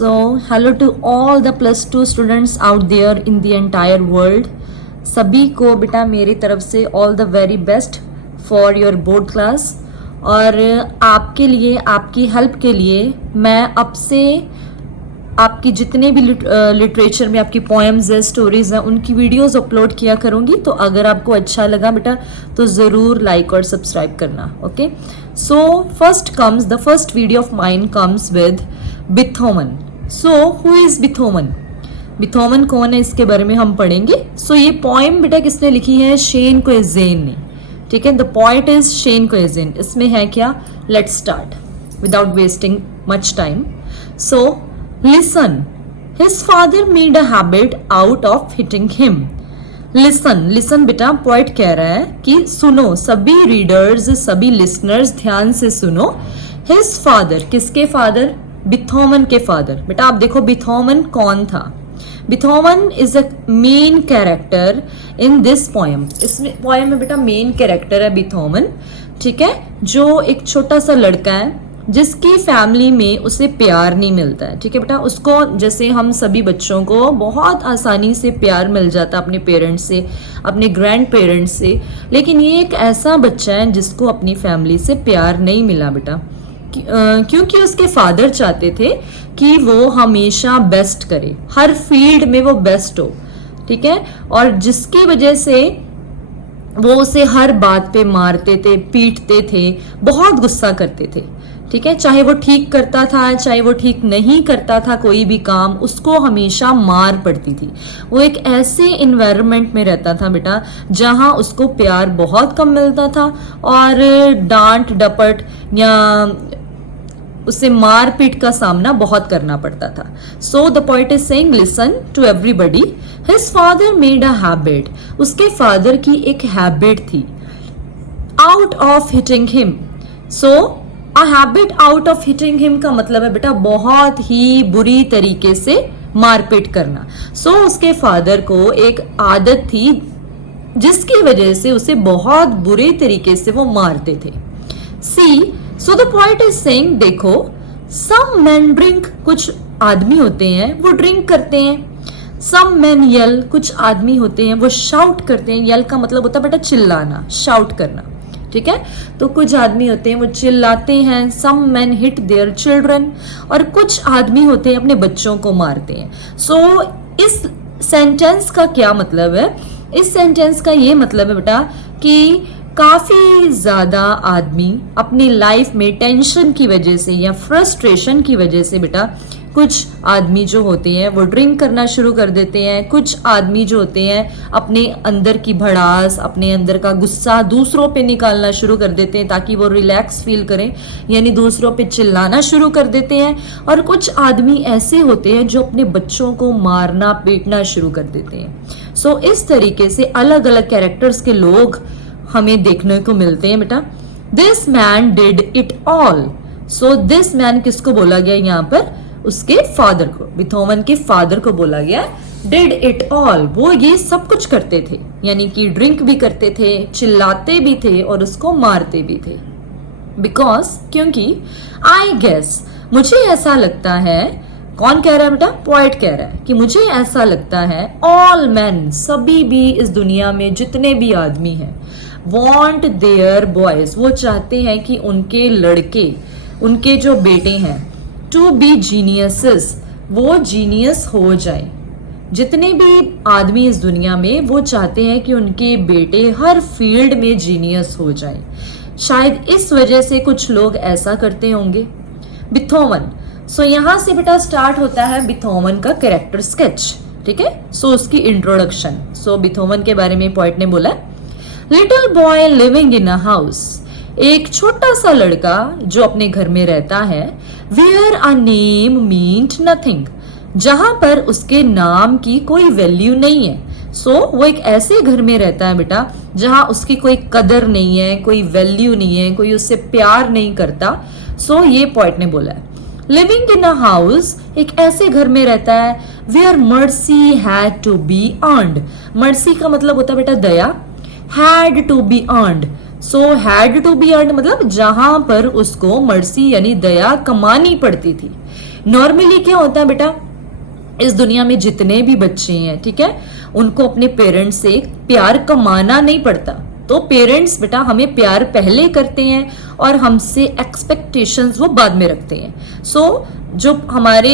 Hello to all the plus two students out there in the entire world. सभी को बेटा मेरी तरफ से all the very best for your board class. और आपके लिए, आपकी हेल्प के लिए मैं अब से आपकी जितने भी लिटरेचर में आपकी पोएम्स है, स्टोरीज हैं, उनकी वीडियोस अपलोड किया करूँगी। तो अगर आपको अच्छा लगा बेटा तो ज़रूर लाइक और सब्सक्राइब करना। Okay, so the first video of mine comes with बिथोवन। So who is बिथोवन? बिथोवन कौन है, इसके बारे में हम पढ़ेंगे। सो ये पोएम बेटा किसने लिखी है? शेन कोएजेन ने। ठीक है, the poet is Shane Koyczan. इसमें है क्या? Let's start without wasting much time. So listen, his father made a habit out of hitting him. Listen बेटा पोएट कह रहा है कि सुनो, सभी रीडर्स, सभी लिसनर्स ध्यान से सुनो। हिज फादर, किसके फादर? बिथोवन के फादर। बेटा आप देखो बिथोवन कौन था। बिथोवन is a main character in this poem. इस पोएम में बेटा मेन कैरेक्टर है बिथोवन। ठीक है, जो एक छोटा सा लड़का है जिसकी फैमिली में उसे प्यार नहीं मिलता है। ठीक है बेटा, उसको जैसे हम सभी बच्चों को बहुत आसानी से प्यार मिल जाता है अपने पेरेंट्स से, अपने ग्रैंड पेरेंट्स से, लेकिन ये एक ऐसा बच्चा है जिसको अपनी फैमिली से प्यार नहीं मिला बेटा, क्योंकि उसके फादर चाहते थे कि वो हमेशा बेस्ट करे, हर फील्ड में वो बेस्ट हो। ठीक है, और जिसकी वजह से वो उसे हर बात पे मारते थे, पीटते थे, बहुत गुस्सा करते थे। ठीक है, चाहे वो ठीक करता था, चाहे वो ठीक नहीं करता था, कोई भी काम उसको हमेशा मार पड़ती थी। वो एक ऐसे इन्वायरमेंट में रहता था बेटा जहां उसको प्यार बहुत कम मिलता था और डांट डपट या उसे मार पीट का सामना बहुत करना पड़ता था। So the poet is saying listen to everybody, his father made a habit. उसके फादर की एक हैबिट थी out of hitting him. So a habit out of hitting him का मतलब है बेटा बहुत ही बुरी तरीके से मारपीट करना। सो उसके फादर को एक आदत थी जिसकी वजह से उसे बहुत बुरे तरीके से वो मारते थे। See, so the poet is saying, देखो, सम मेन ड्रिंक, कुछ आदमी होते हैं वो ड्रिंक करते हैं। सम मेन यल, कुछ आदमी होते हैं वो शाउट करते हैं। यल का मतलब होता है बेटा चिल्लाना, शाउट करना। ठीक है, तो कुछ आदमी होते हैं वो चिल्लाते हैं। Some men hit their children, और कुछ आदमी होते हैं अपने बच्चों को मारते हैं। सो इस सेंटेंस का क्या मतलब है? इस सेंटेंस का ये मतलब है बेटा कि काफी ज्यादा आदमी अपनी लाइफ में टेंशन की वजह से या फ्रस्ट्रेशन की वजह से बेटा कुछ आदमी जो होते हैं वो ड्रिंक करना शुरू कर देते हैं। कुछ आदमी जो होते हैं अपने अंदर की भड़ास, अपने अंदर का गुस्सा दूसरों पे निकालना शुरू कर देते हैं ताकि वो रिलैक्स फील करें, यानी दूसरों पे चिल्लाना शुरू कर देते हैं। और कुछ आदमी ऐसे होते हैं जो अपने बच्चों को मारना पीटना शुरू कर देते हैं। सो इस तरीके से अलग अलग कैरेक्टर्स के लोग हमें देखने को मिलते हैं बेटा। This man did it all. So this man किसको बोला गया यहाँ पर? उसके फादर को, बिथोवन के फादर को बोला गया। डिड इट ऑल, वो ये सब कुछ करते थे, यानी कि ड्रिंक भी करते थे, चिल्लाते भी थे और उसको मारते भी थे। बिकॉज, क्योंकि, आई गेस, मुझे ऐसा लगता है। कौन कह रहा है बेटा? पोएट कह रहा है कि मुझे ऐसा लगता है ऑल मैन, सभी भी इस दुनिया में जितने भी आदमी हैं, वॉन्ट देयर बॉयज, वो चाहते हैं कि उनके लड़के, उनके जो बेटे हैं, टू बी जीनियसेस, वो जीनियस हो जाए। जितने भी आदमी इस दुनिया में वो चाहते हैं कि उनके बेटे हर फील्ड में जीनियस हो जाए। शायद इस वजह से कुछ लोग ऐसा करते होंगे। बिथोवन, सो यहां से बेटा स्टार्ट होता है बिथोवन का कैरेक्टर स्केच। ठीक है, सो उसकी इंट्रोडक्शन। सो बिथोवन के बारे में पोएट ने बोला, little boy living in a house, एक छोटा सा लड़का जो अपने घर में रहता है। Where a name meant nothing, जहां पर उसके नाम की कोई वैल्यू नहीं है। सो वो एक ऐसे घर में रहता है बेटा जहां उसकी कोई कदर नहीं है, कोई वैल्यू नहीं है, कोई उससे प्यार नहीं करता। सो ये पोएट ने बोला है। लिविंग इन अ हाउस, एक ऐसे घर में रहता है where mercy had to be earned. Mercy का मतलब होता है बेटा दया। Had to be earned, so had to be earned मतलब जहां पर उसको मर्सी यानी दया कमानी पड़ती थी। नॉर्मली क्या होता है बेटा, इस दुनिया में जितने भी बच्चे हैं, ठीक है, उनको अपने पेरेंट्स से प्यार कमाना नहीं पड़ता। तो पेरेंट्स बेटा हमें प्यार पहले करते हैं और हमसे एक्सपेक्टेशंस वो बाद में रखते हैं। सो जो हमारे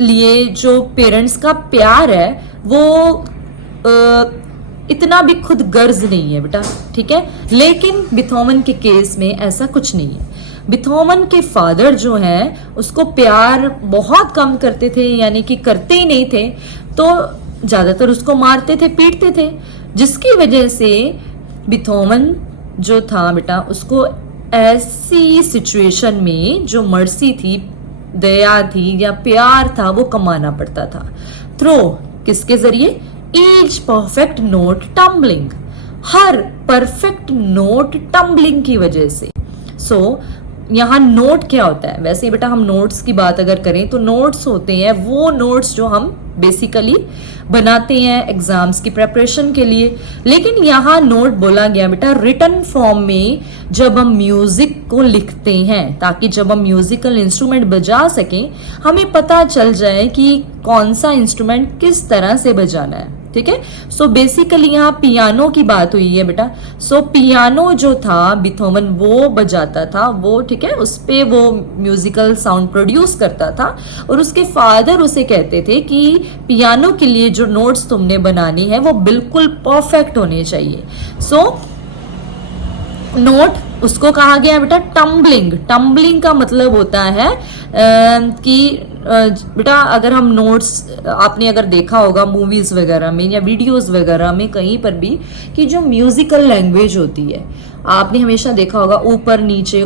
लिए जो पेरेंट्स का प्यार है वो इतना भी खुद गर्ज नहीं है बेटा, ठीक है। लेकिन बिथोवन के केस में ऐसा कुछ नहीं है। बिथोवन के फादर जो हैं उसको प्यार बहुत कम करते थे, यानी कि करते ही नहीं थे, तो ज़्यादातर उसको मारते थे, पीटते थे, जिसकी वजह से बिथोवन जो था बेटा उसको ऐसी सिचुएशन में जो मर्सी थी, दया थी या प्यार था वो कमाना पड़ता था। थ्रो किसके जरिए? ईच परफेक्ट नोट टम्बलिंग, हर परफेक्ट नोट टम्बलिंग की वजह से। सो यहाँ नोट क्या होता है? वैसे बेटा हम नोट्स की बात अगर करें तो नोट्स होते हैं वो नोट्स जो हम बेसिकली बनाते हैं एग्जाम्स की प्रिपरेशन के लिए। लेकिन यहाँ नोट बोला गया बेटा रिटन फॉर्म में, जब हम म्यूजिक को लिखते हैं, ताकि जब हम म्यूजिकल इंस्ट्रूमेंट बजा सकें हमें पता चल जाए कि कौन सा इंस्ट्रूमेंट किस तरह से बजाना है, ठीक है। सो बेसिकली यहाँ पियानो की बात हुई है बेटा। सो पियानो जो था बिथोवन वो बजाता था वो, ठीक है, उस पे वो म्यूजिकल साउंड प्रोड्यूस करता था और उसके फादर उसे कहते थे कि पियानो के लिए जो नोट्स तुमने बनानी है वो बिल्कुल परफेक्ट होने चाहिए। सो नोट उसको कहा गया बेटा टम्बलिंग। टम्बलिंग का मतलब होता है कि बेटा अगर हम नोट्स, आपने अगर देखा होगा मूवीज वगैरह में या वीडियोस वगैरह में कहीं पर भी, कि जो म्यूजिकल लैंग्वेज होती है आपने हमेशा देखा होगा ऊपर नीचे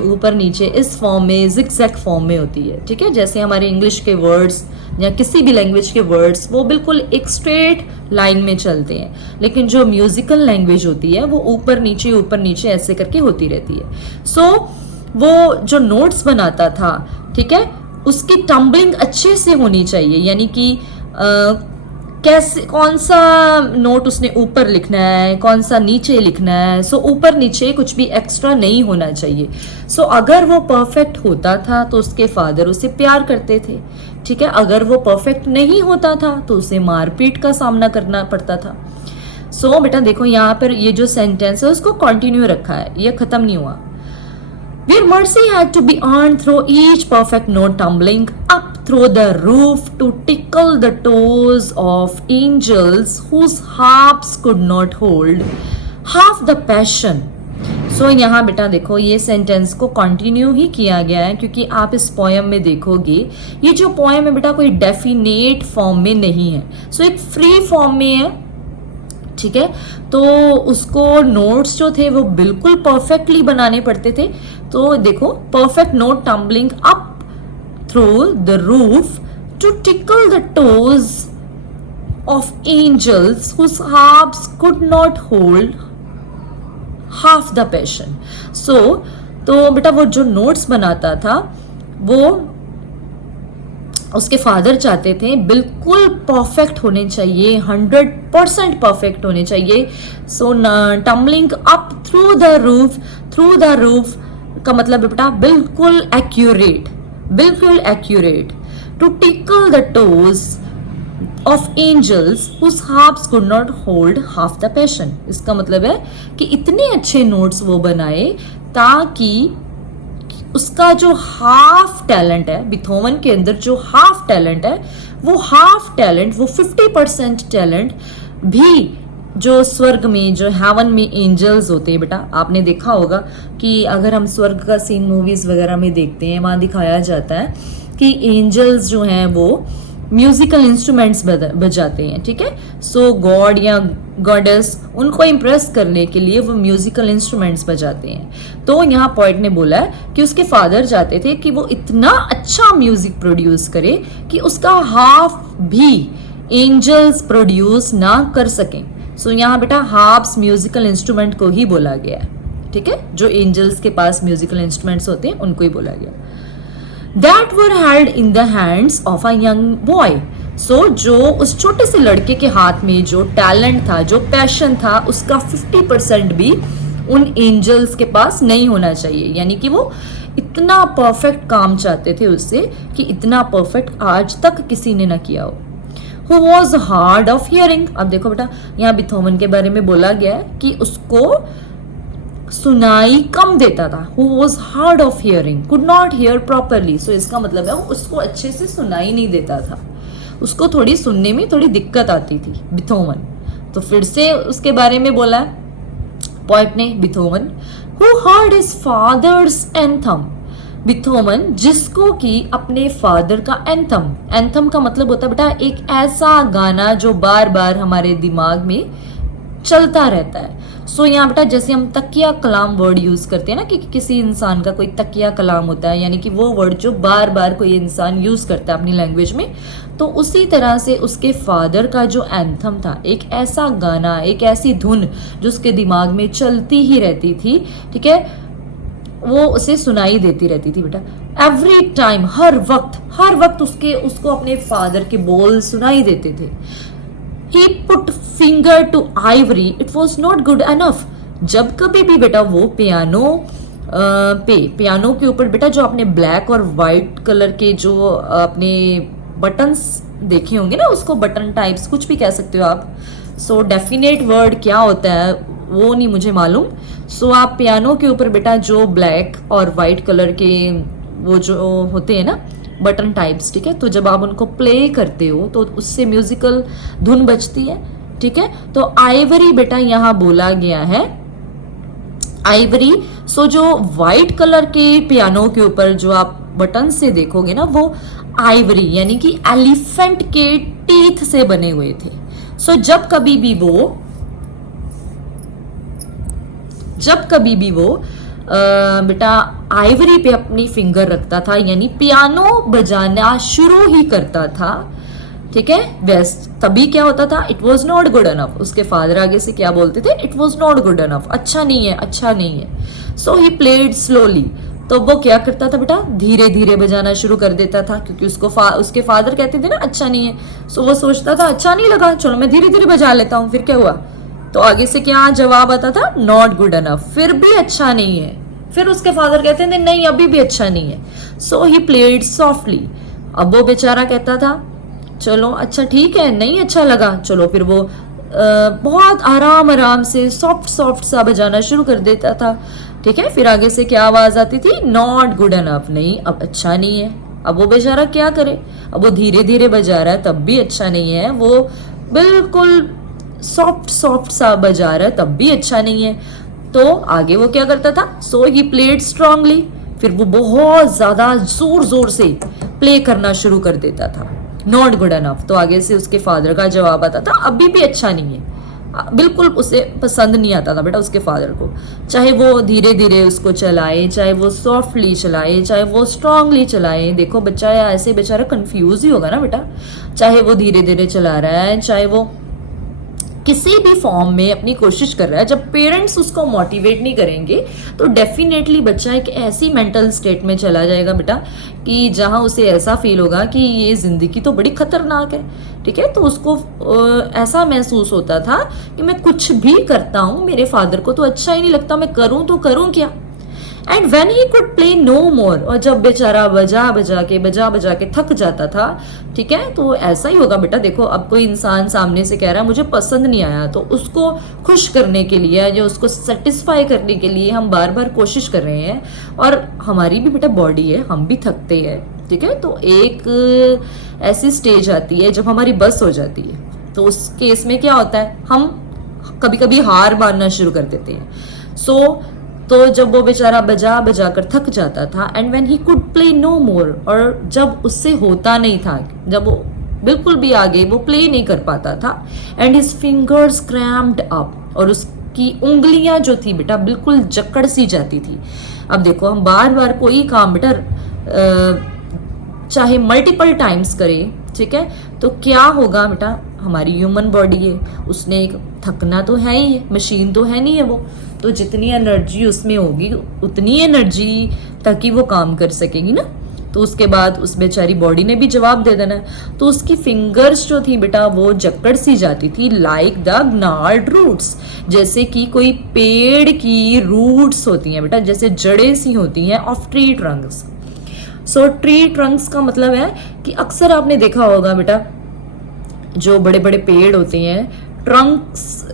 इस फॉर्म में, जिगजैग फॉर्म में होती है, ठीक है। जैसे हमारे इंग्लिश के वर्ड्स या किसी भी लैंग्वेज के वर्ड्स वो बिल्कुल एक स्ट्रेट लाइन में चलते हैं, लेकिन जो म्यूजिकल लैंग्वेज होती है वो ऊपर नीचे ऐसे करके होती रहती है। सो वो जो नोट्स बनाता था, ठीक है, उसकी टम्बलिंग अच्छे से होनी चाहिए, यानी कि कैसे, कौन सा नोट उसने ऊपर लिखना है, कौन सा नीचे लिखना है। सो ऊपर नीचे कुछ भी एक्स्ट्रा नहीं होना चाहिए। सो अगर वो परफेक्ट होता था तो उसके फादर उसे प्यार करते थे, ठीक है। अगर वो परफेक्ट नहीं होता था तो उसे मारपीट का सामना करना पड़ता था। सो बेटा देखो यहाँ पर ये जो सेंटेंस है उसको कंटिन्यू रखा है, ये खत्म नहीं हुआ। Where mercy had to be earned through each perfect note tumbling up through the roof to tickle the toes of angels whose harps could not hold half the passion. So यहाँ बेटा देखो ये सेंटेंस को continue ही किया गया है, क्योंकि आप इस पोएम में देखोगे ये जो पोएम है बेटा कोई डेफिनेट फॉर्म में नहीं है। सो एक फ्री फॉर्म में है, ठीक है। तो उसको नोट्स जो थे वो बिल्कुल परफेक्टली बनाने पड़ते थे। तो देखो perfect note tumbling up through the roof to tickle the toes of angels whose harps could not hold half the passion. So तो बेटा वो जो नोट्स बनाता था वो उसके फादर चाहते थे बिल्कुल परफेक्ट होने चाहिए, 100% परफेक्ट होने चाहिए। So tumbling up through the roof का मतलब बेटा बिल्कुल accurate to tickle the toes of angels whose harps could not hold half the passion. इसका मतलब है कि इतने अच्छे नोट्स वो बनाए ताकि उसका जो हाफ टैलेंट है, बिथोवन के अंदर जो हाफ टैलेंट है, वो 50% टैलेंट भी जो स्वर्ग में, जो हेवन में एंजल्स होते हैं बेटा, आपने देखा होगा कि अगर हम स्वर्ग का सीन मूवीज वगैरह में देखते हैं वहां दिखाया जाता है कि एंजल्स जो हैं वो म्यूजिकल इंस्ट्रूमेंट्स बजाते हैं, ठीक है। सो गॉड या गॉडेस उनको इम्प्रेस करने के लिए वो म्यूजिकल इंस्ट्रूमेंट्स बजाते हैं। तो यहाँ पॉइंट ने बोला है कि उसके फादर चाहते थे कि वो इतना अच्छा म्यूजिक प्रोड्यूस करे कि उसका हाफ भी एंजल्स प्रोड्यूस ना कर सकें। सो यहाँ बेटा हार्प्स म्यूजिकल इंस्ट्रूमेंट को ही बोला गया है, ठीक है, जो एंजल्स के पास म्यूजिकल इंस्ट्रूमेंट्स होते हैं उनको ही बोला गया। That were held in the hands of a young boy. So जो उस छोटे से लड़के के हाथ में जो टैलेंट था, जो पैशन था, उसका 50% भी उन एंजल्स के पास नहीं होना चाहिए, यानी कि वो इतना परफेक्ट काम चाहते थे उससे कि इतना परफेक्ट आज तक किसी ने ना किया हो। Who was hard of hearing, अब देखो बेटा यहाँ बिथोवन के बारे में बोला गया है कि उसको सुनाई कम देता था। Who was hard of hearing, could not hear properly, so इसका मतलब है उसको अच्छे से सुनाई नहीं देता था, उसको थोड़ी सुनने में थोड़ी दिक्कत आती थी बिथोवन। तो फिर से उसके बारे में बोला है पोएट ने, बिथोवन who heard his father's anthem, बिथोवन जिसको कि अपने फादर का एंथम, एंथम का मतलब होता है बेटा एक ऐसा गाना जो बार बार हमारे दिमाग में चलता रहता है। सो यहाँ बेटा जैसे हम तकिया कलाम वर्ड यूज करते हैं ना कि किसी इंसान का कोई तकिया कलाम होता है, यानी कि वो वर्ड जो बार बार कोई इंसान यूज करता है अपनी लैंग्वेज में, तो उसी तरह से उसके फादर का जो एंथम था एक ऐसा गाना, एक ऐसी धुन जो उसके दिमाग में चलती ही रहती थी, ठीक है, वो उसे सुनाई देती रहती थी बेटा। एवरी टाइम, हर वक्त उसको अपने फादर के बोल सुनाई देते थे। He put finger to ivory, it was not good enough, जब कभी भी बेटा वो पियानो के ऊपर बेटा जो आपने ब्लैक और वाइट कलर के जो अपने बटन्स देखे होंगे ना, उसको बटन टाइप्स कुछ भी कह सकते हो आप। सो डेफिनेट वर्ड क्या होता है वो नहीं मुझे मालूम। सो आप पियानो के ऊपर बेटा जो ब्लैक और वाइट कलर के वो जो होते हैं ना बटन टाइप्स, ठीक है, तो जब आप उनको प्ले करते हो तो उससे म्यूजिकल धुन बजती है, ठीक है। तो आइवरी बेटा यहाँ बोला गया है आइवरी। सो जो व्हाइट कलर के पियानो के ऊपर जो आप बटन से देखोगे ना वो आइवरी यानी कि एलिफेंट के टीथ से बने हुए थे। सो जब कभी भी वो बेटा आइवरी पे अपनी फिंगर रखता था यानी पियानो बजाना शुरू ही करता था, ठीक है, बेस्ट, तभी क्या होता था, it was not good enough. उसके फादर आगे से क्या बोलते थे, it was not good enough, अच्छा नहीं है। सो ही प्लेड स्लोली, तो वो क्या करता था बेटा धीरे धीरे बजाना शुरू कर देता था, क्योंकि उसके फादर कहते थे ना अच्छा नहीं है। सो वो सोचता था अच्छा नहीं लगा, चलो मैं धीरे धीरे बजा लेता हूँ। फिर क्या हुआ, तो आगे से क्या जवाब आता था, नॉट गुड अनफ, फिर भी अच्छा नहीं है। फिर उसके फादर कहते थे नहीं अभी भी अच्छा नहीं है। सो ही प्लेड सॉफ्टली, अब वो बेचारा कहता था चलो अच्छा ठीक है, नहीं अच्छा लगा, चलो फिर वो बहुत आराम से सॉफ्ट सा बजाना शुरू कर देता था, ठीक है। फिर आगे से क्या आवाज आती थी, नॉट गुड अनफ, नहीं अब अच्छा नहीं है। अब वो बेचारा क्या करे, अब वो धीरे धीरे बजा रहा है तब भी अच्छा नहीं है, वो बिल्कुल सॉफ्ट सा बजा रहा है तब भी अच्छा नहीं है। तो आगे वो क्या करता था, सो ही प्लेड स्ट्रांगली, फिर वो बहुत ज्यादा जोर से प्ले करना शुरू कर देता था, नॉट गुड अनफ। तो आगे से उसके फादर का जवाब आता था अभी भी अच्छा नहीं है। बिल्कुल उसे पसंद नहीं आता था बेटा उसके फादर को, चाहे वो धीरे धीरे उसको चलाए, चाहे वो सॉफ्टली चलाए, चाहे वो स्ट्रांगली चलाए। देखो बच्चा या ऐसे बेचारा कंफ्यूज ही होगा ना बेटा, चाहे वो धीरे धीरे चला रहा है, चाहे वो किसी भी फॉर्म में अपनी कोशिश कर रहा है। जब पेरेंट्स उसको मोटिवेट नहीं करेंगे तो डेफिनेटली बच्चा एक ऐसी मेंटल स्टेट में चला जाएगा बेटा कि जहां उसे ऐसा फील होगा कि ये जिंदगी तो बड़ी खतरनाक है, ठीक है। तो उसको ऐसा महसूस होता था कि मैं कुछ भी करता हूं मेरे फादर को तो अच्छा ही नहीं लगता, मैं करूं तो करूं क्या। And when he could play no more, और जब बेचारा बजा बजा के थक जाता था, ठीक है, तो ऐसा ही होगा बेटा। देखो अब कोई इंसान सामने से कह रहा है मुझे पसंद नहीं आया, तो उसको खुश करने के लिए या उसको सेटिस्फाई करने के लिए हम बार बार कोशिश कर रहे हैं, और हमारी भी बेटा बॉडी है, हम भी थकते हैं, ठीक है। तो एक ऐसी स्टेज आती है जब हमारी बस हो जाती है, तो उस केस में क्या होता है, हम कभी कभी हार मानना शुरू कर देते हैं। तो जब वो बेचारा बजा कर थक जाता था, and when he could play no more, और जब उससे होता नहीं था, जब वो बिल्कुल भी आगे वो प्ले नहीं कर पाता था, and his fingers cramped up, और उसकी उंगलियां जो थी बेटा बिल्कुल जकड़ सी जाती थी। अब देखो हम बार बार कोई काम बेटा चाहे मल्टीपल टाइम्स करें, ठीक है, तो क्या होगा बेटा, हमारी ह्यूमन बॉडी है, उसने एक थकना तो है ही है, मशीन तो है नहीं है वो, तो जितनी एनर्जी उसमें होगी उतनी एनर्जी तक ही वो काम कर सकेगी ना। तो उसके बाद उस बेचारी बॉडी ने भी जवाब दे देना है। तो उसकी फिंगर्स जो थी बेटा वो जकड़ सी जाती थी, लाइक द gnarled रूट्स, जैसे कि कोई पेड़ की रूट्स होती हैं बेटा, जैसे जड़ें सी होती हैं of tree Trunks. So tree Trunks का मतलब है कि अक्सर आपने देखा होगा बेटा, जो बड़े बड़े पेड़ होते हैं, ट्रंक्स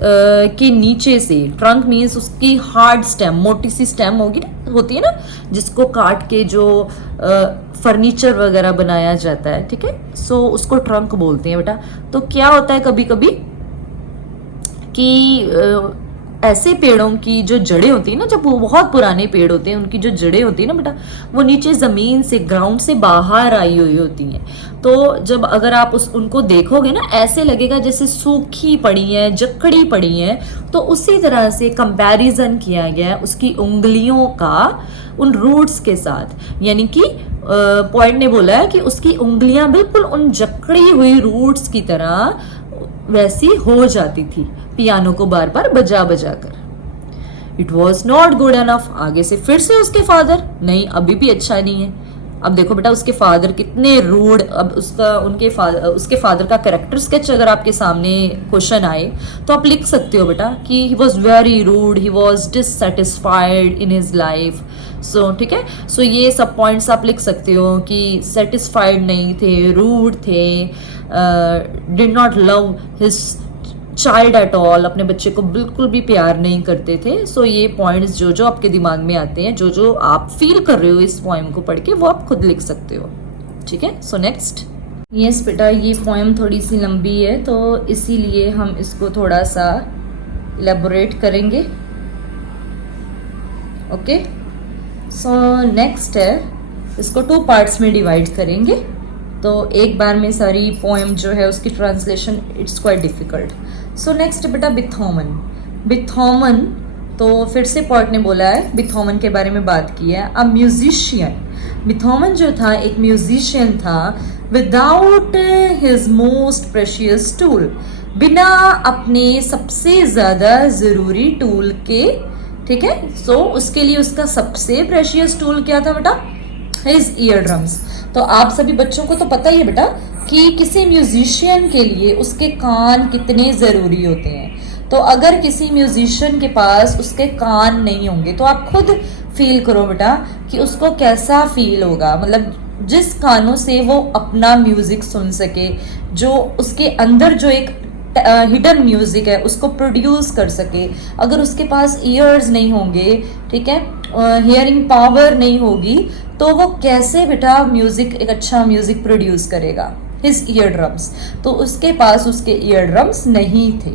के नीचे से, ट्रंक मीन्स उसकी हार्ड स्टेम, मोटी सी स्टेम होती है ना, जिसको काट के जो फर्नीचर वगैरह बनाया जाता है, ठीक है, सो उसको ट्रंक बोलते हैं बेटा। तो क्या होता है कभी कभी कि ऐसे पेड़ों की जो जड़ें होती है ना, जब वो बहुत पुराने पेड़ होते हैं, उनकी जो जड़ें होती है ना बेटा, वो नीचे जमीन से, ग्राउंड से बाहर आई हुई होती हैं। तो जब अगर आप उनको देखोगे ना, ऐसे लगेगा जैसे सूखी पड़ी है, जकड़ी पड़ी है। तो उसी तरह से कंपैरिजन किया गया है उसकी उंगलियों का उन रूट्स के साथ, यानी कि पॉइंट ने बोला है कि उसकी उंगलियां बिल्कुल उन जकड़ी हुई रूट्स की तरह वैसी हो जाती थी, पियानो को बार बार बजा बजा कर। It was not good enough. आगे से फिर से उसके फादर, नहीं अभी भी अच्छा नहीं है। अब देखो बेटा उसके फादर कितने रूड। अब उसके फादर का कैरेक्टर स्केच अगर आपके सामने क्वेश्चन आए तो आप लिख सकते हो बेटा कि he was very rude, he was dissatisfied in his life. So ठीक है, सो ये सब पॉइंट्स आप लिख सकते हो कि सेटिस्फाइड नहीं थे, रूड थे, did not love his child at all, अपने बच्चे को बिल्कुल भी प्यार नहीं करते थे। सो ये पॉइंट्स जो जो आपके दिमाग में आते हैं, जो जो आप फील कर रहे हो इस पोएम को पढ़ के, वो आप खुद लिख सकते हो, ठीक है। So next. यस बेटा, ये पोएम थोड़ी सी लंबी है तो इसीलिए हम इसको थोड़ा सा इलेबोरेट करेंगे। ओके, सो नेक्स्ट है, इसको 2 पार्ट्स में डिवाइड करेंगे। तो एक बार में सारी पोएम जो है उसकी translation it's quite difficult. So next बेटा बिथोवन। बिथोवन, तो फिर से पॉट ने बोला है, बिथोवन के बारे में बात की है। अ म्यूजिशियन, बिथोवन जो था एक म्यूजिशियन था, without his most precious tool, बिना अपने सबसे ज़्यादा ज़रूरी टूल के, ठीक है। सो उसके लिए उसका सबसे प्रेशियस टूल क्या था बेटा? His year drums. तो आप सभी बच्चों को तो पता ही है बेटा कि किसी म्यूजिशियन के लिए उसके कान कितने ज़रूरी होते हैं। तो अगर किसी म्यूजिशियन के पास उसके कान नहीं होंगे तो आप खुद फील करो बेटा कि उसको कैसा फील होगा, मतलब जिस कानों से वो अपना म्यूजिक सुन सके, जो उसके अंदर जो एक हिडन म्यूजिक है उसको प्रोड्यूस कर सके। अगर उसके पास ईयर्स नहीं होंगे, ठीक है, हियरिंग पावर नहीं होगी, तो वो कैसे बेटा म्यूजिक, एक अच्छा म्यूजिक प्रोड्यूस करेगा? हिज ईयर ड्रम्स, तो उसके पास उसके ईयर ड्रम्स नहीं थे,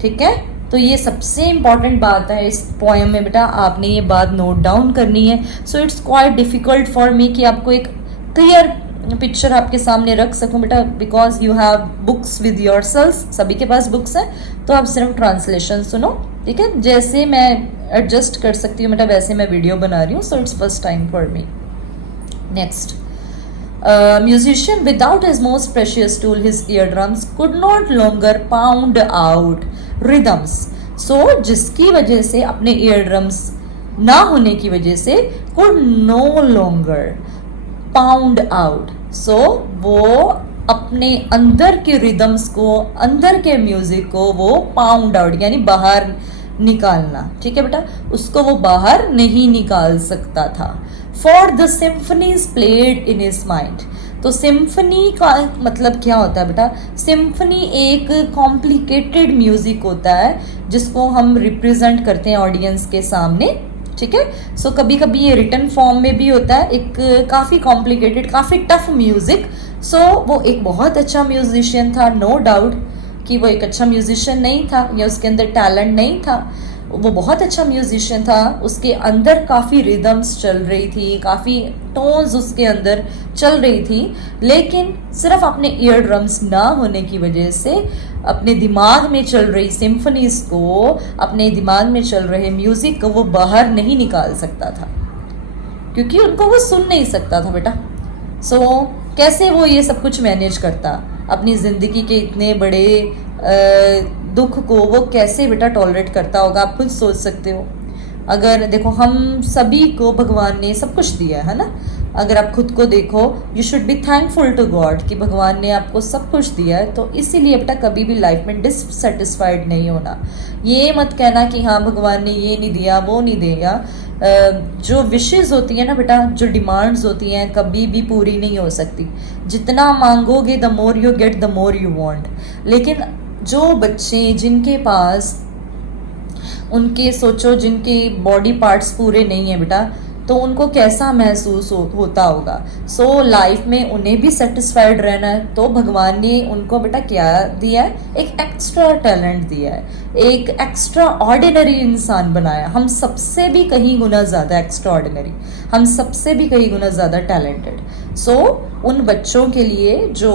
ठीक है। तो ये सबसे इंपॉर्टेंट बात है इस पोएम में बेटा, आपने ये बात नोट डाउन करनी है। So it's quite difficult for me कि आपको एक क्लियर पिक्चर आपके सामने रख सकूं बेटा, because you have books with your self, सभी के पास बुक्स हैं, तो आप सिर्फ ट्रांसलेशन सुनो, ठीक है। जैसे मैं एडजस्ट कर सकती हूँ बेटा वैसे मैं वीडियो बना रही हूँ। So it's first time for me. Next, musician without his most precious tool, his eardrums, could not longer pound out rhythms. So जिसकी वजह से अपने eardrums ना होने की वजह से could no longer pound out. So वो अपने अंदर के रिदम्स को, अंदर के म्यूजिक को वो पाउंड आउट यानी बाहर निकालना, ठीक है बेटा, उसको वो बाहर नहीं निकाल सकता था। For the symphonies played in his mind. तो सिम्फनी का मतलब क्या होता है बेटा? सिम्फनी एक कॉम्प्लिकेटेड म्यूजिक होता है जिसको हम रिप्रेजेंट करते हैं ऑडियंस के सामने, ठीक है। सो कभी कभी ये रिटन फॉर्म में भी होता है, एक काफ़ी कॉम्प्लिकेटेड, काफ़ी टफ म्यूजिक। सो वो एक बहुत अच्छा म्यूजिशियन था, नो डाउट कि वो एक अच्छा म्यूजिशियन नहीं था या उसके अंदर टैलेंट नहीं था, वो बहुत अच्छा म्यूजिशियन था। उसके अंदर काफ़ी रिदम्स चल रही थी, काफ़ी टोन्स उसके अंदर चल रही थी, लेकिन सिर्फ अपने ईयर ड्रम्स ना होने की वजह से अपने दिमाग में चल रही सिम्फनीज को, अपने दिमाग में चल रहे म्यूज़िक को वो बाहर नहीं निकाल सकता था, क्योंकि उनको वो सुन नहीं सकता था बेटा। सो कैसे वो ये सब कुछ मैनेज करता? अपनी ज़िंदगी के इतने बड़े दुख को वो कैसे बेटा टॉलरेट करता होगा? आप खुद सोच सकते हो। अगर देखो, हम सभी को भगवान ने सब कुछ दिया है ना, अगर आप खुद को देखो, you should be thankful to God कि भगवान ने आपको सब कुछ दिया है। तो इसीलिए बेटा कभी भी लाइफ में डिससेटिस्फाइड नहीं होना। ये मत कहना कि हाँ भगवान ने ये नहीं दिया, वो नहीं दिया। जो विशेज़ होती हैं ना बेटा, जो डिमांड्स होती हैं, कभी भी पूरी नहीं हो सकती। जितना मांगोगे the more you get, the more you want. लेकिन जो बच्चे जिनके पास उनके सोचो जिनके बॉडी पार्ट्स पूरे नहीं है बेटा, तो उनको कैसा महसूस होता होगा। सो लाइफ में उन्हें भी सेटिस्फाइड रहना है, तो भगवान ने उनको बेटा क्या दिया है, एक एक्स्ट्रा टैलेंट दिया है, एक एक्स्ट्रा ऑर्डिनरी इंसान बनाया। हम सबसे भी कहीं गुना ज़्यादा एक्स्ट्रा ऑर्डिनरी, हम सबसे भी कहीं गुना ज़्यादा टैलेंटेड। सो उन बच्चों के लिए जो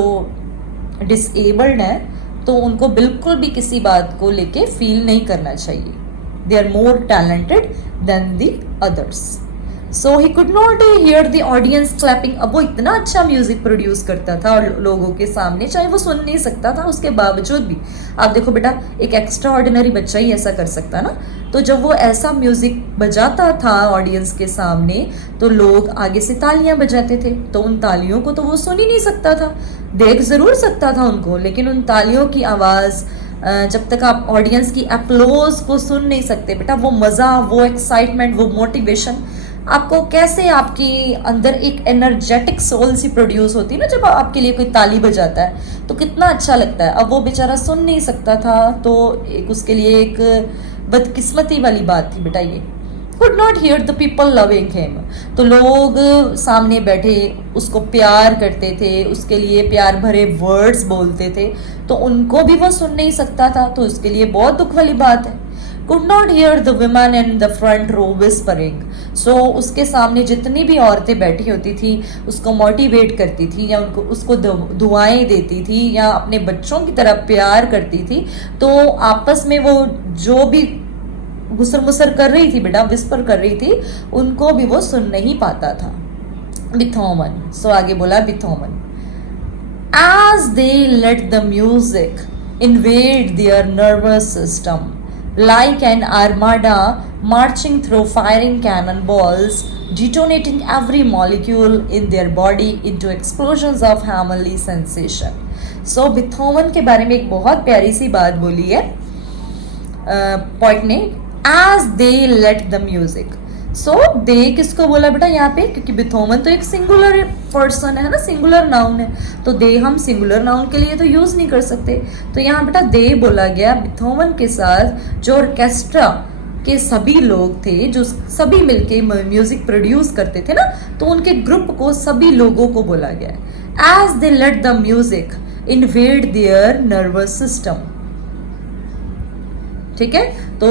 डिसेबल्ड हैं, तो उनको बिल्कुल भी किसी बात को लेके फील नहीं करना चाहिए। They are more talented than the others. So he could not hear the audience clapping. अब वो इतना अच्छा म्यूजिक प्रोड्यूस करता था और लोगों के सामने, चाहे वो सुन नहीं सकता था, उसके बावजूद भी आप देखो बेटा, एक एक्स्ट्रा ऑर्डिनरी बच्चा ही ऐसा कर सकता ना। तो जब वो ऐसा म्यूजिक बजाता था ऑडियंस के सामने, तो लोग आगे से तालियां बजाते थे। तो उन तालियों को तो वो सुन ही नहीं सकता था, देख जरूर सकता था उनको, लेकिन उन तालियों की आवाज़, जब तक आप ऑडियंस की अप्लोज को सुन नहीं सकते बेटा, वो मज़ा, वो एक्साइटमेंट, वो मोटिवेशन आपको कैसे, आपकी अंदर एक एनर्जेटिक सोल सी प्रोड्यूस होती है ना जब आपके लिए कोई ताली बजाता है, तो कितना अच्छा लगता है। अब वो बेचारा सुन नहीं सकता था, तो एक उसके लिए एक बदकिस्मती वाली बात थी बेटा ये। Could not hear the people loving him. तो लोग सामने बैठे उसको प्यार करते थे, उसके लिए प्यार भरे वर्ड्स बोलते थे, तो उनको भी वो सुन नहीं सकता था, तो उसके लिए बहुत दुख वाली बात है। Could not hear the women in the front row whispering. So उसके सामने जितनी भी औरतें बैठी होती थी, उसको मोटिवेट करती थी, या उसको दुआएं देती थी, या अपने बच्चों की तरह प्यार करती थी, तो आपस में वो जो भी गुसर मुसर कर रही थी बेटा, विस्पर कर रही थी, उनको भी वो सुन नहीं पाता था। बिथोवन। सो आगे बोला बिथोवन, as they let the music invade their nervous system like an armada marching through firing cannonballs, detonating every molecule in their body into explosions of heavenly sensation. So बिथोवन के बारे में एक बहुत प्यारी सी बात बोली है पॉइंट ने, as they let the music. सो दे किसको बोला बेटा यहाँ पे, क्योंकि बिथोवन तो एक सिंगुलर पर्सन है ना, सिंगुलर नाउन है, तो दे हम सिंगुलर नाउन के लिए तो यूज नहीं कर सकते। तो यहाँ बेटा दे बोला गया बिथोवन के साथ जो ऑर्केस्ट्रा के सभी लोग थे, जो सभी मिलके म्यूजिक प्रोड्यूस करते थे ना, तो उनके ग्रुप को, सभी लोगों को बोला गया as they let the music invade their nervous system. ठीक है, तो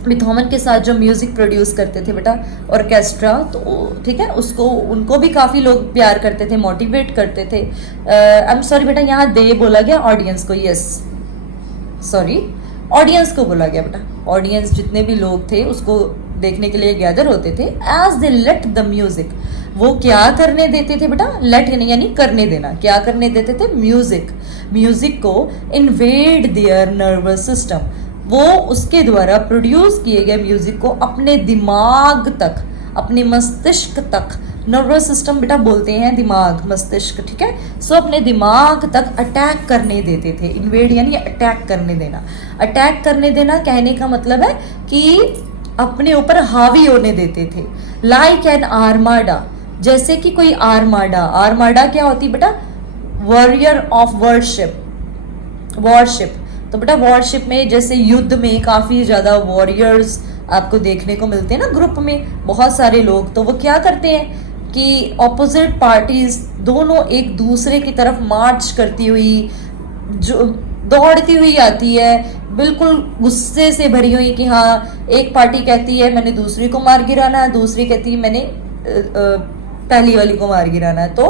बिथोवन के साथ जो म्यूजिक प्रोड्यूस करते थे बेटा ऑर्केस्ट्रा, तो ठीक है, उसको उनको भी काफ़ी लोग प्यार करते थे, मोटिवेट करते थे। आई एम सॉरी बेटा, यहाँ दे बोला गया ऑडियंस को, यस सॉरी ऑडियंस को बोला गया बेटा। ऑडियंस जितने भी लोग थे उसको देखने के लिए गैदर होते थे। As they let the music, वो क्या करने देते थे बेटा, लेट यानी करने देना, क्या करने देते थे, म्यूजिक को इन्वेड देयर नर्वस सिस्टम, वो उसके द्वारा प्रोड्यूस किए गए म्यूजिक को अपने दिमाग तक, अपने मस्तिष्क तक, नर्वस सिस्टम बेटा बोलते हैं दिमाग, मस्तिष्क, ठीक है। सो अपने दिमाग तक अटैक करने देते थे। इन्वेड यानी अटैक करने देना। अटैक करने देना कहने का मतलब है कि अपने ऊपर हावी होने देते थे। लाइक एन आर्माडा, जैसे कि कोई आर्माडा। आर्माडा क्या होती बेटा, वॉरियर ऑफ वॉरशिप। तो बेटा वॉरशिप में जैसे युद्ध में काफ़ी ज़्यादा वॉरियर्स आपको देखने को मिलते हैं ना, ग्रुप में बहुत सारे लोग, तो वो क्या करते हैं कि ऑपोजिट पार्टीज दोनों एक दूसरे की तरफ मार्च करती हुई, जो दौड़ती हुई आती है, बिल्कुल गुस्से से भरी हुई, कि हाँ एक पार्टी कहती है मैंने दूसरी को मार गिराना है, दूसरी कहती है मैंने पहली वाली को मार गिराना है। तो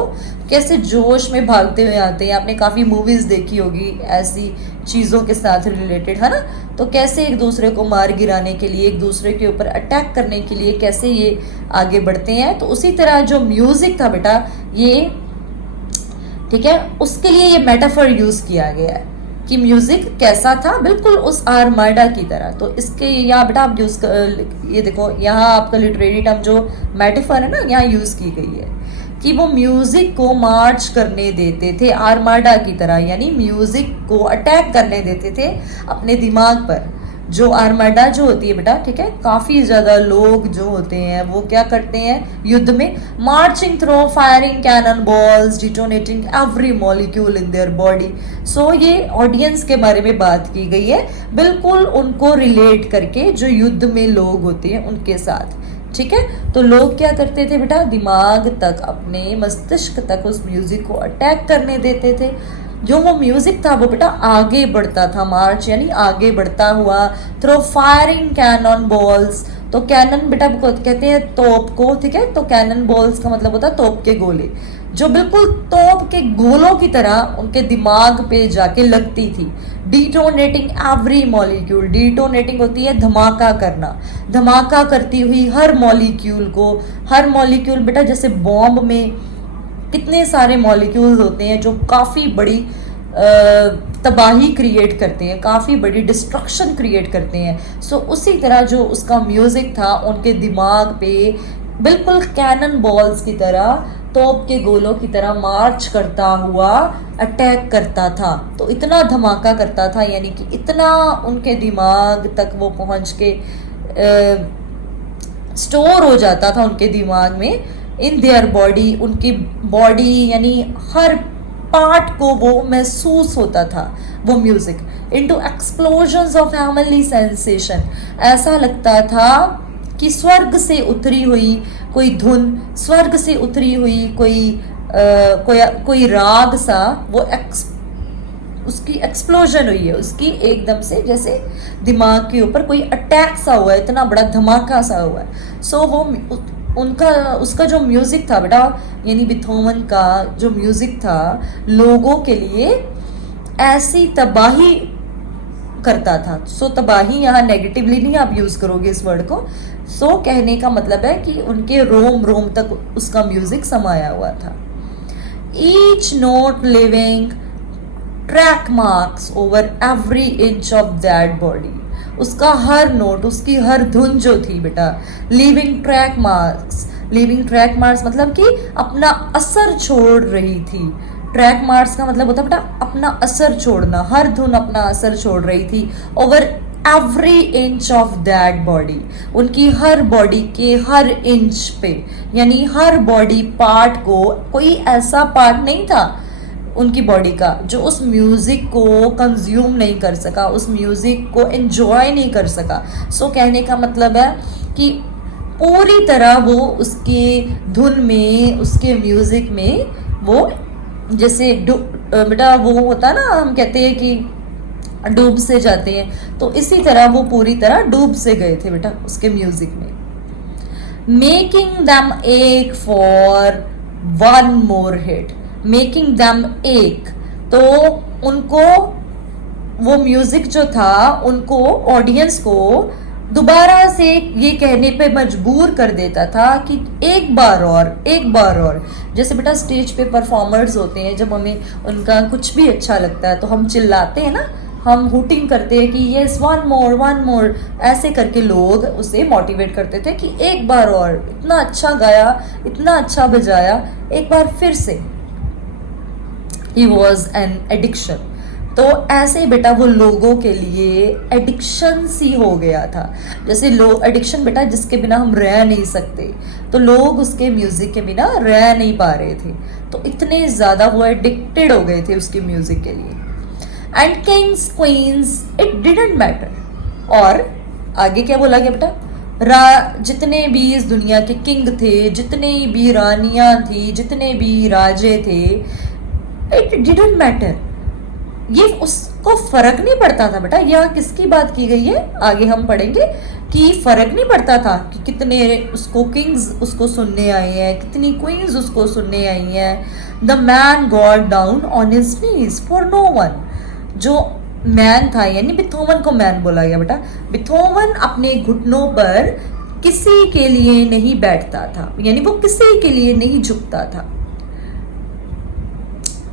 कैसे जोश में भागते हुए आते हैं। आपने काफ़ी मूवीज़ देखी होगी ऐसी चीज़ों के साथ रिलेटेड, है ना। तो कैसे एक दूसरे को मार गिराने के लिए, एक दूसरे के ऊपर अटैक करने के लिए कैसे ये आगे बढ़ते हैं। तो उसी तरह जो म्यूज़िक था बेटा, ये ठीक है, उसके लिए ये मेटाफर यूज़ किया गया है। कि म्यूजिक कैसा था, बिल्कुल उस आर्माडा की तरह। तो इसके यहाँ बेटा आप यूज ये देखो, यहाँ आपका लिटरेरी टर्म जो मेटाफर है ना, यहाँ यूज की गई है कि वो म्यूजिक को मार्च करने देते थे आर्माडा की तरह, यानी म्यूजिक को अटैक करने देते थे अपने दिमाग पर। जो आर्माडा जो होती है बेटा, ठीक है, काफी ज्यादा लोग जो होते हैं वो क्या करते हैं युद्ध में, marching through firing cannon balls detonating every molecule in their body. So ये ऑडियंस के बारे में बात की गई है, बिल्कुल उनको रिलेट करके जो युद्ध में लोग होते हैं उनके साथ, ठीक है। तो लोग क्या करते थे बेटा, दिमाग तक, अपने मस्तिष्क तक उस म्यूजिक को अटैक करने देते थे। जो वो म्यूजिक था वो बेटा आगे बढ़ता था, मार्च यानी आगे बढ़ता हुआ थ्रू फायरिंग कैनन बॉल्स। तो कैनन बेटा कहते हैं तोप को, ठीक है। तो कैनन बॉल्स का मतलब होता है तोप के गोले, जो बिल्कुल तोप के गोलों की तरह उनके दिमाग पे जाके लगती थी। डिटोनेटिंग एवरी मॉलिक्यूल, डिटोनेटिंग होती है धमाका करना, धमाका करती हुई हर मॉलिक्यूल को। हर मॉलिक्यूल बेटा जैसे बॉम्ब में कितने सारे मॉलिक्यूल्स होते हैं जो काफ़ी बड़ी तबाही क्रिएट करते हैं, काफ़ी बड़ी डिस्ट्रक्शन क्रिएट करते हैं। सो उसी तरह जो उसका म्यूज़िक था उनके दिमाग पे बिल्कुल कैनन बॉल्स की तरह, तोप के गोलों की तरह मार्च करता हुआ अटैक करता था। तो इतना धमाका करता था, यानी कि इतना उनके दिमाग तक वो पहुंच के स्टोर हो जाता था उनके दिमाग में, इन देयर बॉडी, उनकी बॉडी यानी हर पार्ट को वो महसूस होता था वो music. Into explosions of family sensation, ऐसा लगता था कि स्वर्ग से उतरी हुई कोई धुन, स्वर्ग से उतरी हुई कोई राग सा, वो उसकी एक्सप्लोजन हुई है, उसकी एकदम से जैसे दिमाग के ऊपर कोई अटैक सा हुआ है, इतना बड़ा धमाका सा हुआ है। सो वो उसका जो म्यूजिक था बेटा, यानी बीथोवन का जो म्यूजिक था लोगों के लिए ऐसी तबाही करता था। सो तबाही यहाँ नेगेटिवली नहीं आप यूज करोगे इस वर्ड को। सो कहने का मतलब है कि उनके रोम रोम तक उसका म्यूजिक समाया हुआ था। Each note living track marks over every inch of that body, उसका हर नोट, उसकी हर धुन जो थी बेटा, living track marks, living track marks मतलब कि अपना असर छोड़ रही थी। ट्रैक मार्क्स का मतलब होता है बेटा अपना असर छोड़ना, हर धुन अपना असर छोड़ रही थी over every inch of that body, उनकी हर बॉडी के हर इंच पे, यानी हर बॉडी पार्ट को, कोई ऐसा पार्ट नहीं था उनकी बॉडी का जो उस म्यूजिक को कंज्यूम नहीं कर सका, उस म्यूजिक को एंजॉय नहीं कर सका। सो कहने का मतलब है कि पूरी तरह वो उसके धुन में, उसके म्यूजिक में वो जैसे बेटा वो होता ना, हम कहते हैं कि डूब से जाते हैं, तो इसी तरह वो पूरी तरह डूब से गए थे बेटा उसके म्यूजिक में। मेकिंग दैम एक for one more heat, making them एक, तो उनको वो म्यूजिक जो था उनको, ऑडियंस को दोबारा से ये कहने पे मजबूर कर देता था कि एक बार और, एक बार और। जैसे बेटा स्टेज पे परफॉर्मर्स होते हैं, जब हमें उनका कुछ भी अच्छा लगता है तो हम चिल्लाते हैं ना, हम हुटिंग करते हैं कि यस वन मोर, ऐसे करके लोग उसे मोटिवेट करते थे कि एक बार और, इतना अच्छा गाया, इतना अच्छा बजाया, एक बार फिर से। He was an addiction. तो ऐसे बेटा वो लोगों के लिए एडिक्शन सी हो गया था। जैसे लोग एडिक्शन बेटा जिसके बिना हम रह नहीं सकते, तो लोग उसके म्यूजिक के बिना रह नहीं पा रहे थे, तो इतने ज्यादा वो एडिक्टेड हो गए थे उसके म्यूजिक के लिए। And kings queens it didn't matter. और आगे क्या बोला गया बेटा, जितने भी इस दुनिया के किंग थे, जितने भी रानियां थी, जितने भी राजे थे, इट डिडंट मैटर, ये उसको फर्क नहीं पड़ता था बेटा। यह किसकी बात की गई है, आगे हम पढ़ेंगे कि फर्क नहीं पड़ता था कि कितने उसको किंग्स उसको सुनने आए हैं, कितनी क्वींस उसको सुनने आई हैं। The man got down on his knees for no one, जो मैन था, यानी बीथोवन को मैन बोला गया बेटा। बीथोवन अपने घुटनों पर किसी के लिए नहीं बैठता था, यानी वो किसी के लिए नहीं झुकता था,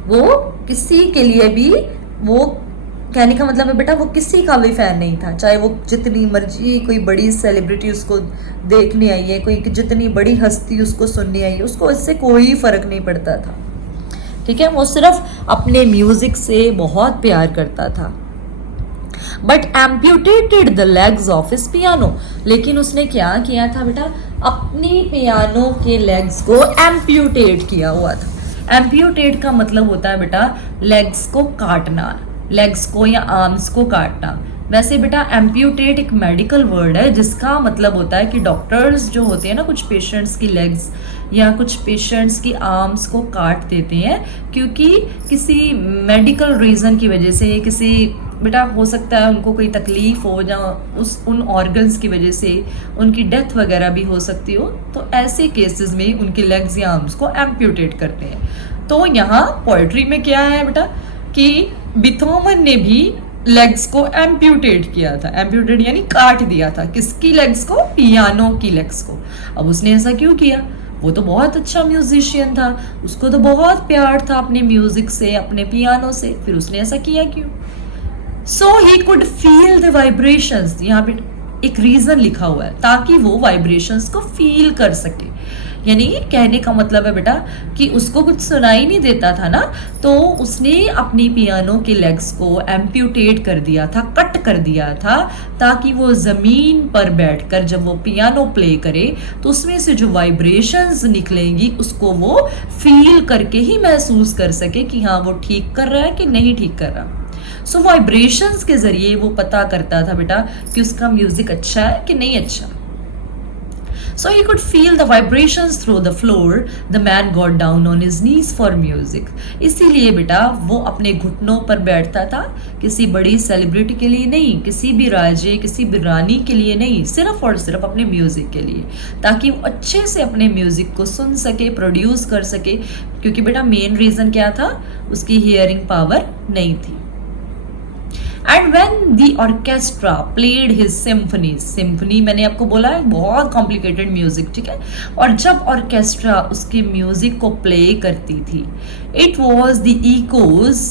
वो किसी के लिए भी वो कहने का मतलब है बेटा वो किसी का भी फैन नहीं था, चाहे वो जितनी मर्जी कोई बड़ी सेलिब्रिटी उसको देखने आई है, कोई जितनी बड़ी हस्ती उसको सुनने आई है, उसको इससे कोई फर्क नहीं पड़ता था। ठीक है, वो सिर्फ अपने म्यूजिक से बहुत प्यार करता था। But amputated the legs of his piano, लेकिन उसने क्या किया था बेटा, अपने पियानो के लेग्स को एम्प्यूटेट किया हुआ था। एम्प्यूटेट का मतलब होता है बेटा लेग्स को काटना, लेग्स को या आर्म्स को काटना। वैसे बेटा एम्प्यूटेट एक मेडिकल वर्ड है जिसका मतलब होता है कि डॉक्टर्स जो होते हैं ना, कुछ पेशेंट्स की लेग्स या कुछ पेशेंट्स की आर्म्स को काट देते हैं क्योंकि किसी मेडिकल रीज़न की वजह से, किसी बेटा हो सकता है उनको कोई तकलीफ हो या उन ऑर्गन्स की वजह से उनकी डेथ वगैरह भी हो सकती हो, तो ऐसे केसेस में उनकी लेग्स या आर्म्स को एम्प्यूटेट करते हैं। तो यहाँ पोएट्री में क्या है बेटा कि बीथोवन ने भी लेग्स को एम्प्यूटेट किया था। एम्प्यूटेट यानी काट दिया था, किसकी लेग्स को, पियानो की लेग्स को। अब उसने ऐसा क्यों किया, वो तो बहुत अच्छा म्यूजिशियन था, उसको तो बहुत प्यार था अपने म्यूजिक से, अपने पियानो से, फिर उसने ऐसा किया क्यों? So he could feel the vibrations, यहाँ पे एक रीजन लिखा हुआ है ताकि वो वाइब्रेशंस को फील कर सके। यानी कहने का मतलब है बेटा कि उसको कुछ सुनाई नहीं देता था ना, तो उसने अपनी पियानो के लेग्स को एम्प्यूटेट कर दिया था, कट कर दिया था, ताकि वो जमीन पर बैठकर जब वो पियानो प्ले करे तो उसमें से जो वाइब्रेशंस निकलेंगी उसको वो फील करके ही महसूस कर सके कि हाँ वो ठीक कर रहा है कि नहीं ठीक कर रहा। सो वाइब्रेशंस के जरिए वो पता करता था बेटा कि उसका म्यूजिक अच्छा है कि नहीं अच्छा। So he could feel the vibrations through the floor. The man got down on his knees for music. इसीलिए बेटा वो अपने घुटनों पर बैठता था, किसी बड़ी सेलिब्रिटी के लिए नहीं, किसी भी राजे, किसी भी रानी के लिए नहीं, सिर्फ और सिर्फ अपने म्यूजिक के लिए, ताकि वो अच्छे से अपने म्यूजिक को सुन सके, प्रोड्यूस कर सके। क्योंकि बेटा मेन रीजन क्या था, उसकी हियरिंग पावर नहीं थी। And when the orchestra played his symphony, symphony मैंने आपको बोला है बहुत कॉम्प्लिकेटेड म्यूजिक, ठीक है, और जब ऑर्केस्ट्रा उसके म्यूजिक को प्ले करती थी, it was the echoes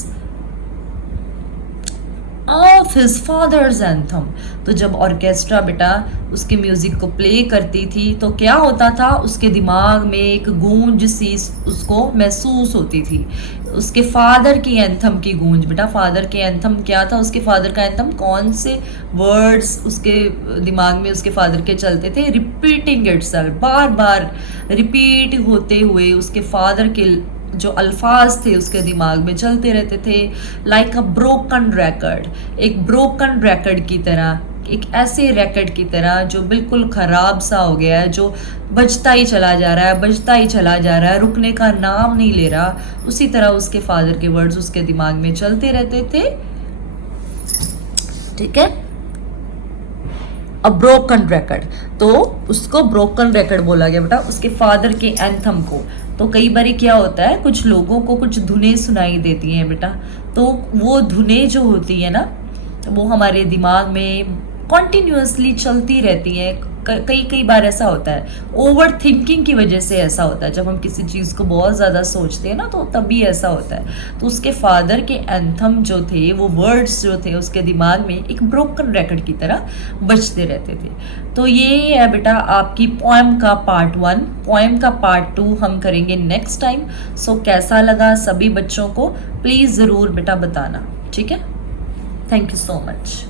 of his father's anthem. तो जब ऑर्केस्ट्रा बेटा उसके म्यूजिक को प्ले करती थी तो क्या होता था, उसके दिमाग में एक गूंज सी उसको महसूस होती थी, उसके फादर की एंथम की गूंज। बेटा फादर के एंथम क्या था, उसके फादर का एंथम कौन से वर्ड्स उसके दिमाग में उसके फादर के चलते थे, रिपीटिंग इटसेल्फ, बार बार रिपीट होते हुए उसके फादर के जो अल्फाज थे उसके दिमाग में चलते रहते थे। लाइक अ ब्रोकन रिकॉर्ड, एक ब्रोकन रिकॉर्ड की तरह, एक ऐसे रिकॉर्ड की तरह जो बिल्कुल खराब सा हो गया है, जो बजता ही चला जा रहा है, बजता ही चला जा रहा है, रुकने का नाम नहीं ले रहा, उसी तरह उसके फादर के वर्ड्स उसके दिमाग में चलते रहते थे। ठीक है, अ ब्रोकन रिकॉर्ड, तो उसको ब्रोकन रिकॉर्ड बोला गया बेटा उसके फादर के एंथम को। तो कई बार क्या होता है, कुछ लोगों को कुछ धुनें सुनाई देती हैं बेटा, तो वो धुनें जो होती है ना वो हमारे दिमाग में कॉन्टिन्यूसली चलती रहती हैं। कई बार ऐसा होता है, ओवर थिंकिंग की वजह से ऐसा होता है, जब हम किसी चीज़ को बहुत ज़्यादा सोचते हैं ना तो तभी ऐसा होता है। तो उसके फादर के एंथम जो थे, वो वर्ड्स जो थे उसके दिमाग में एक ब्रोकन रिकॉर्ड की तरह बजते रहते थे। तो ये है बेटा आपकी पोएम का पार्ट 1। पोएम का पार्ट 2 हम करेंगे नेक्स्ट टाइम। सो कैसा लगा सभी बच्चों को प्लीज़ ज़रूर बेटा बताना, ठीक है। Thank you so much.